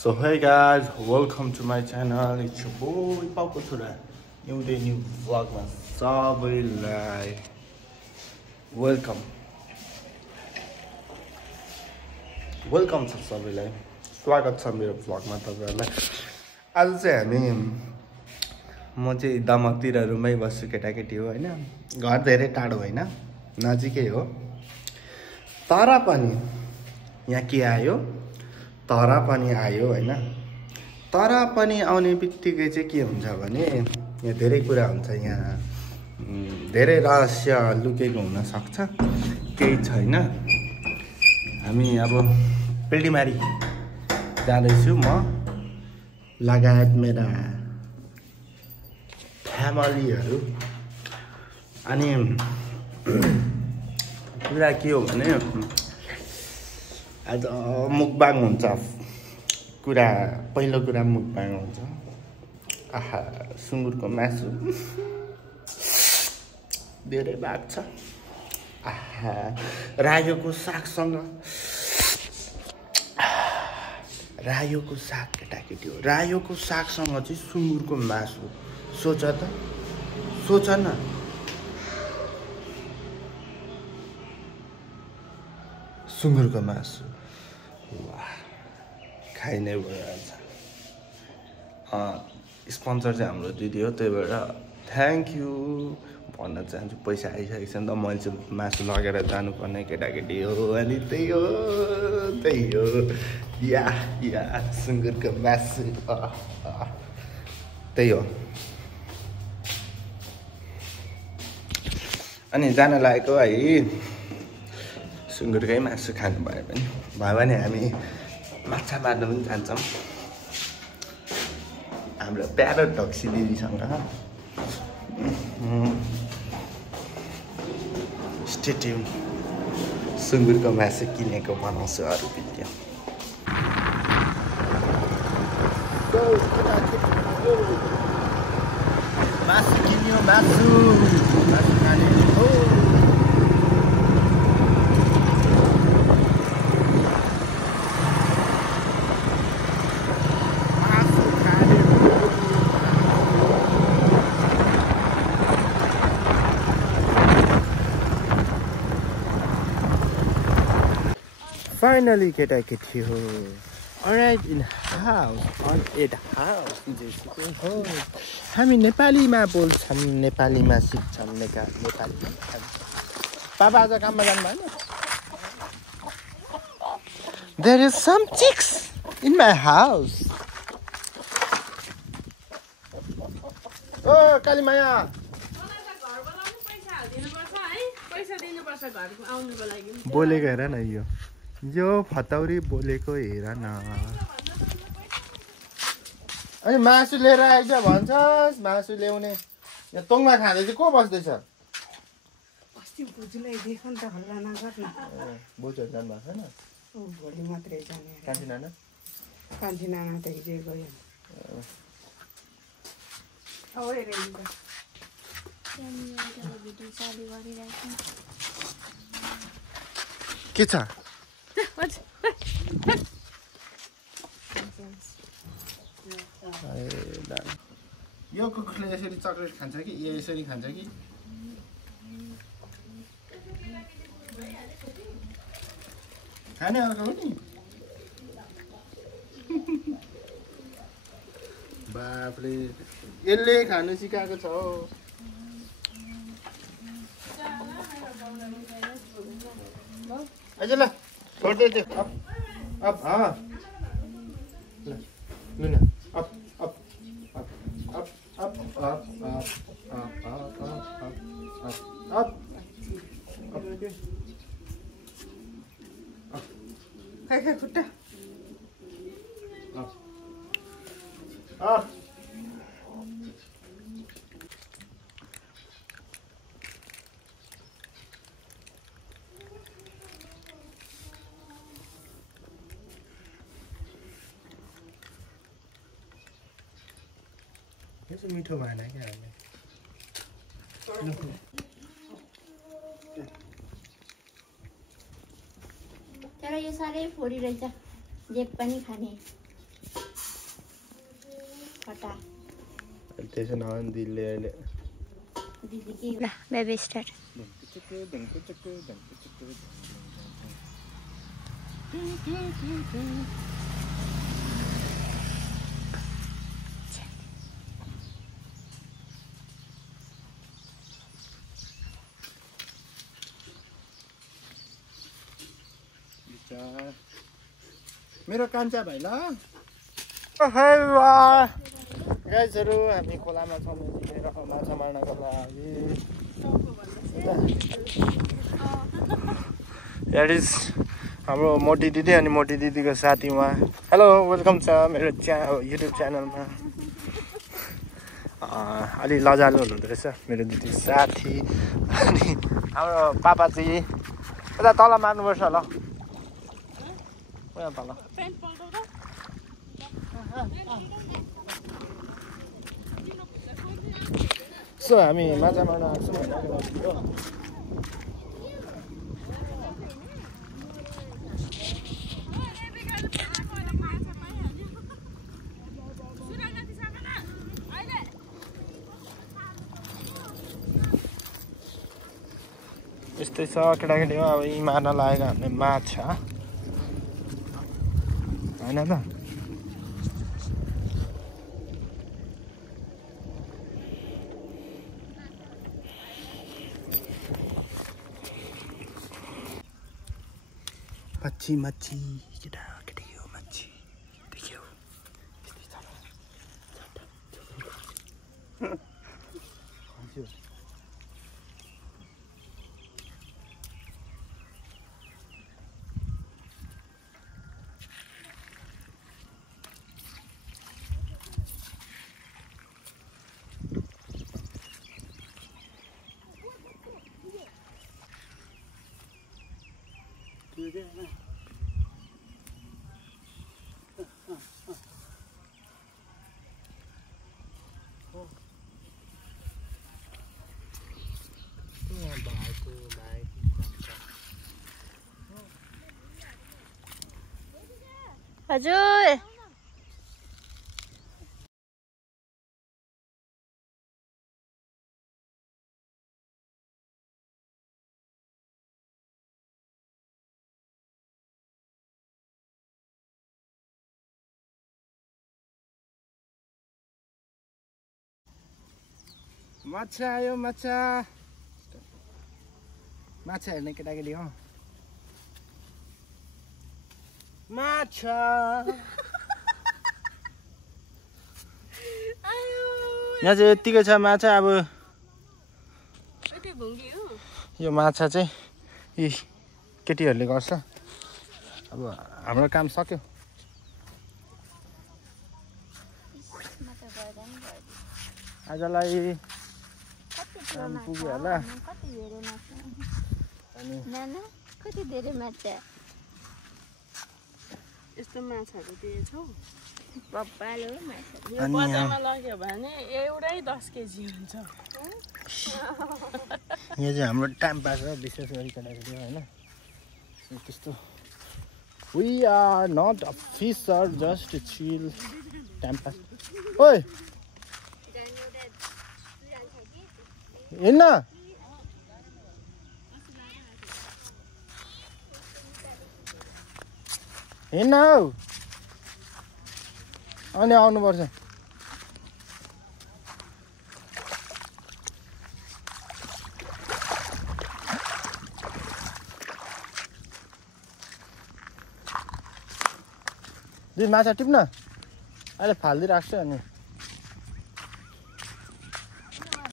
So hey guys, welcome to my channel. It's your boy Pauko Chura. New vlog ma सबैलाई welcome छ सबैलाई स्वागत छ मेरो भ्लगमा तपाईहरुलाई। आज चाहिँ हामी म चाहिँ दमकतिरहरुमै बस्छु, केटाकेटी हो हैन, घर धेरै टाढो हैन, नजिकै हो। तर पनि यहाँ के आयो, तर पनि आयो हैन। तर पनि आउने बित्तिकै चाहिँ के हुन्छ भने यहाँ धेरै कुरा हुन्छ, यहाँ धेरै रहस्य लुकेको हुन सक्छ, केही छैन। हामी अब पेल्टीमारी जाँदैछु म लगायत मेरा फ्यामिलीहरु। अनि कुरा के हो भने आज मुकबाङ हुन्छ। पहिलो कुरा मुकबाङ हुन्छ। आहा, सुँगुरको मासु धेरै भाग छ। आहा, रायोको सागसँग, रायोको साग केटाकेटी हो, रायोको सागसँग चाहिँ सुँगुरको मासु। सोच त, सोच न। सुँगुरको मासु वाह, खाइ नै भयो आज। स्पोन्सर चाहिँ हाम्रो दिदी हो, त्यही भएर थ्याङ्क यू भन्न चाहन्छु। पैसा आइसकेको छ नि त, मैले चाहिँ मासु लगेर जानुपर्ने केटाकेटी हो। अनि त्यही हो या सुँगुरको मासु त्यही हो। अनि जान लागेको है, सुँगुरकै मासु खानु भयो भने हामी माछा मार्न पनि जान्छौँ हाम्रो प्यारो ढक्सी दिदीसँग। स्टे ट्युन, सुँगुरको मासु किनेको बनाउँछु अरू भिडियो। मासु किन्यो, मासु खाने हो। Finally केटाकेटी हो, alright in house, on it house। हामी नेपालीमा बोल्छौँ, नेपालीमा सिक्छौँ, नेपालीमा। पापा आज काममा जानु भएन? There is some chicks in my house। ओ कालीमाया, बोलेको हेर न, यो फतौरी बोलेको हेर न। अनि मासु लिएर आइज भन्छस्, मासु ल्याउने। यहाँ तोङमा खाँदै चाहिँ को बस्दैछ? अस्ति बोजूलाई देख न त, हल्ला नगर न। बोजूहरू जानु भएको छैन? भोलि मात्रै जाने। कान्छी नाना त हिजो गयो। के छ? यो कुकुरले यसरी चक्लेट खान्छ कि यसरी खान्छ कि? खाने अर्को हो नि। बाफले, यसले खानु सिकाएको छ हो। ल छोड्दै थियो। अप ल लुना, अप खाइ खुट्टा। यसो मिठो भएन क्या हामी। तर यो साह्रै फोडी रहेछ, जे पनि खाने। हटा त्यसो नभए दिदीले अहिले दिदी के ल बेबी स्टार्ट मेरो कान्छा भाइ ल गाइजहरू हामी खोलामा छौँ यतिखेर माछा मार्नको लागि द्याट इज हाम्रो मोटी दिदी अनि मोटी दिदीको साथी उहाँ हेलो वेलकम छ मेरो युट्युब च्यानलमा अलि लजालु हुनुहुँदो रहेछ मेरो दिदीको साथी अनि हाम्रो पापाजी यता तल मार्नुपर्छ ल तल सो हामी माछा मार्न आएको छौँ यस्तै छ केटाकेटीमा अब यी मार्न लागेको हामीले माछा होइन त मच्छी मच्छी केटा केटी हो मच्छी देखियो हजुर माछा आयो माछा माछा हेर्ने केटाकेटी हो माछा यहाँ चाहिँ यत्तिकै छ माछा अब यो माछा चाहिँ यी केटीहरूले गर्छ अब हाम्रो काम सक्यो आजलाई पुग्यो होला कति धेरै माछा यस्तो माछाहरू दिएछौ पप्पाले माछा यो बजारमा लग्यो भने एउटै 10 केजी हुन्छ यहाँ चाहिँ हाम्रो टाइम पास हो विशेष गरी केटाकेटी होइन त्यस्तो we are not officer just chill time pass ओइ हिँड्न हिँड्न हौ अनि आउनुपर्छ दुई माछा टिप्न अहिले फालिदिइराख्छु अनि